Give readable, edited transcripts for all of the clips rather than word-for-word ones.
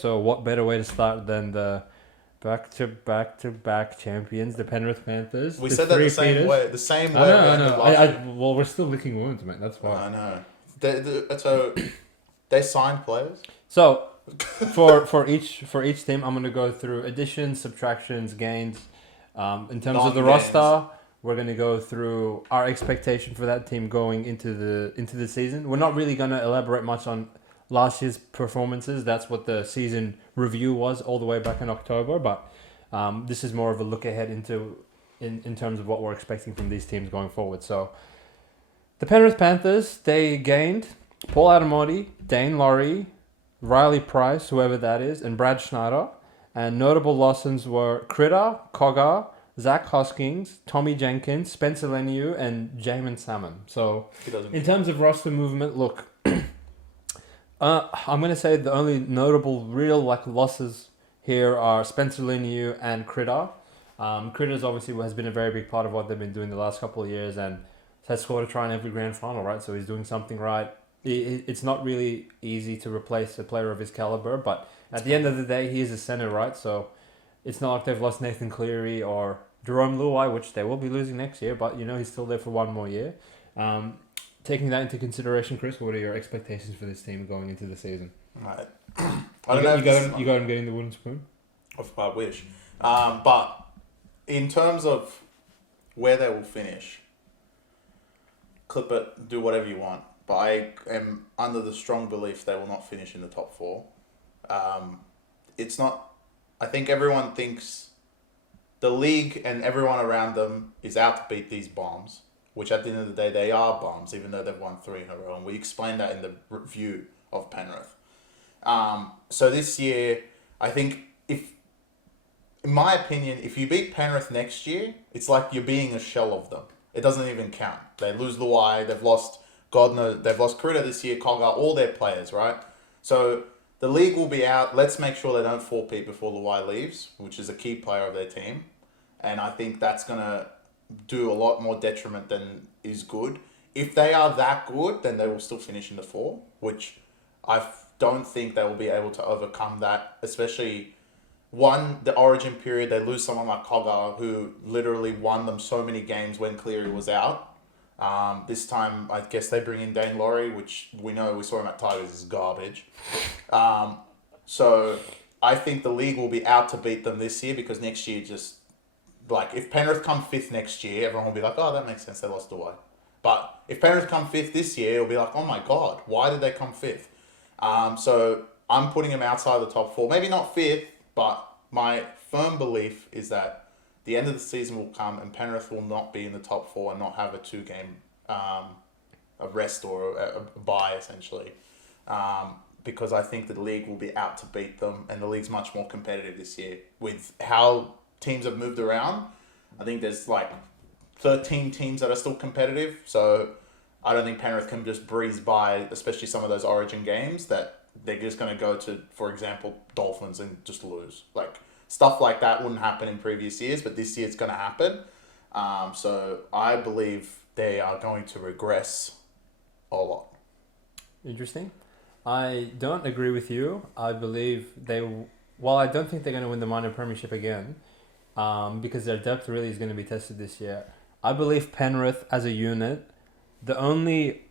So what better way to start than the back-to-back champions, the Penrith Panthers? We the said that the three same Peters. way. The same I way know, we I ended know. last year. Well, we're still licking wounds, mate. That's why. I know. So they signed players. So for each team, I'm gonna go through additions, subtractions, gains. In terms of the Non-gains. roster, we're gonna go through our expectation for that team going into the season. We're not really gonna elaborate much on last year's performances. That's what the season review was all the way back in October. But this is more of a look ahead into in terms of what we're expecting from these teams going forward. So the Penrith Panthers, they gained Paul Adamoti, Dane Laurie, Riley Price, whoever that is, and Brad Schneider. And notable losses were Critter, Cogger, Zach Hoskins, Tommy Jenkins, Spencer Leniu, and Jamin Salmon. So in terms of roster movement, look, I'm going to say the only notable real losses here are Spencer Leniu and Critter. Critters obviously has been a very big part of what they've been doing the last couple of years and has scored a try in every grand final, right? So he's doing something right. It's not really easy to replace a player of his caliber, but at the end of the day, he is a center, right? So it's not like they've lost Nathan Cleary or Jerome Luai, which they will be losing next year, but he's still there for one more year. Taking that into consideration, Chris, what are your expectations for this team going into the season? Right. You got him getting the wooden spoon? I wish. But in terms of where they will finish, clip it, do whatever you want. But I am under the strong belief they will not finish in the top four. It's not... I think everyone thinks the league and everyone around them is out to beat these bombs, which at the end of the day, they are bombs, even though they've won 3 in a row. And we explained that in the review of Penrith. So this year, I think in my opinion, if you beat Penrith next year, it's like you're being a shell of them. It doesn't even count. They lose Luai, they've lost, God knows, they've lost Critter this year, Cogger, all their players, right? So the league will be out. Let's make sure they don't four-peat before Luai leaves, which is a key player of their team. And I think that's going to do a lot more detriment than is good. If they are that good, then they will still finish in the 4, which I don't think they will be able to overcome that, especially... the origin period, they lose someone like Cogger, who literally won them so many games when Cleary was out. This time, I guess they bring in Dane Laurie, which we saw him at Tigers, is garbage. So I think the league will be out to beat them this year because next year if Penrith come 5th next year, everyone will be like, oh, that makes sense, they lost away. But if Penrith come 5th this year, it'll be like, oh my God, why did they come 5th? So I'm putting them outside the top 4, maybe not 5th, but my firm belief is that the end of the season will come and Penrith will not be in the top 4 and not have a 2-game a rest or a bye, essentially. Because I think the league will be out to beat them and the league's much more competitive this year. With how teams have moved around, I think there's 13 teams that are still competitive. So I don't think Penrith can just breeze by, especially some of those origin games that they're just going to go to, for example, Dolphins and just lose. Stuff like that wouldn't happen in previous years, but this year it's going to happen. So I believe they are going to regress a lot. Interesting. I don't agree with you. I believe while I don't think they're going to win the minor premiership again, because their depth really is going to be tested this year, I believe Penrith as a unit, the only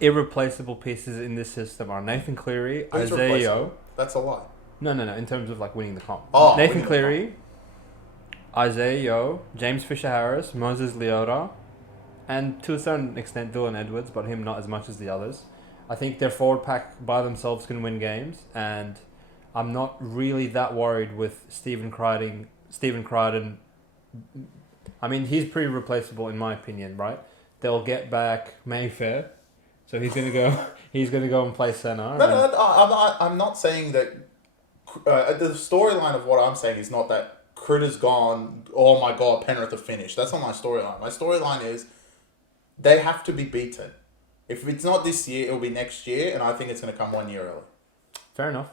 irreplaceable pieces in this system are Nathan Cleary, Isaiah Yeo. That's a lie. No. In terms of winning the comp. Oh, Nathan Cleary, Isaiah Yeo, James Fisher-Harris, Moses Leota, and to a certain extent Dylan Edwards, but him not as much as the others. I think their forward pack by themselves can win games, and I'm not really that worried with Stephen Crichton. I mean, he's pretty replaceable in my opinion, right? They'll get back Mayfair. So he's gonna go and play center. I'm not saying that. The storyline of what I'm saying is not that Critter's gone. Oh my God, Penrith are finished. That's not my storyline. My storyline is they have to be beaten. If it's not this year, it'll be next year, and I think it's going to come 1 year early. Fair enough.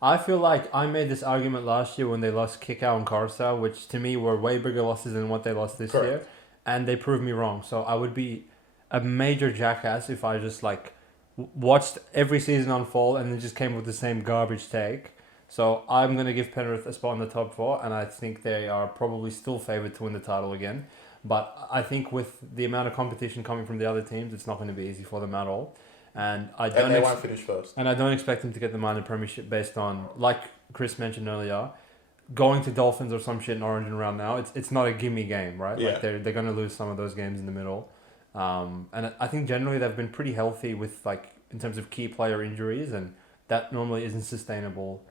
I feel like I made this argument last year when they lost Kikau and Carousel, which to me were way bigger losses than what they lost this year, and they proved me wrong. So I would be a major jackass if I just watched every season unfold and then just came with the same garbage take. So I'm going to give Penrith a spot in the top 4, and I think they are probably still favoured to win the title again. But I think with the amount of competition coming from the other teams, it's not going to be easy for them at all. And they won't finish first. And I don't expect them to get the minor premiership based on, like Chris mentioned earlier, going to Dolphins or some shit in Origin round now. It's not a gimme game, right? Yeah. Like they're going to lose some of those games in the middle. And I think generally they've been pretty healthy with like in terms of key player injuries, and that normally isn't sustainable.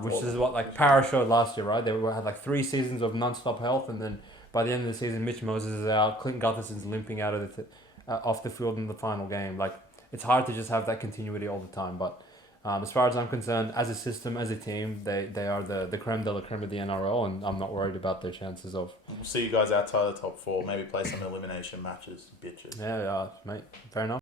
Which is what like Para showed last year, right? They had like 3 seasons of non-stop health, and then by the end of the season, Mitch Moses is out, Clint Gutherson's limping out of off the field in the final game. Like it's hard to just have that continuity all the time. But as far as I'm concerned, as a system, as a team, they are the creme de la creme of the NRL, and I'm not worried about their chances of. We'll see you guys outside the top 4. Maybe play some elimination matches, bitches. Yeah, mate. Fair enough.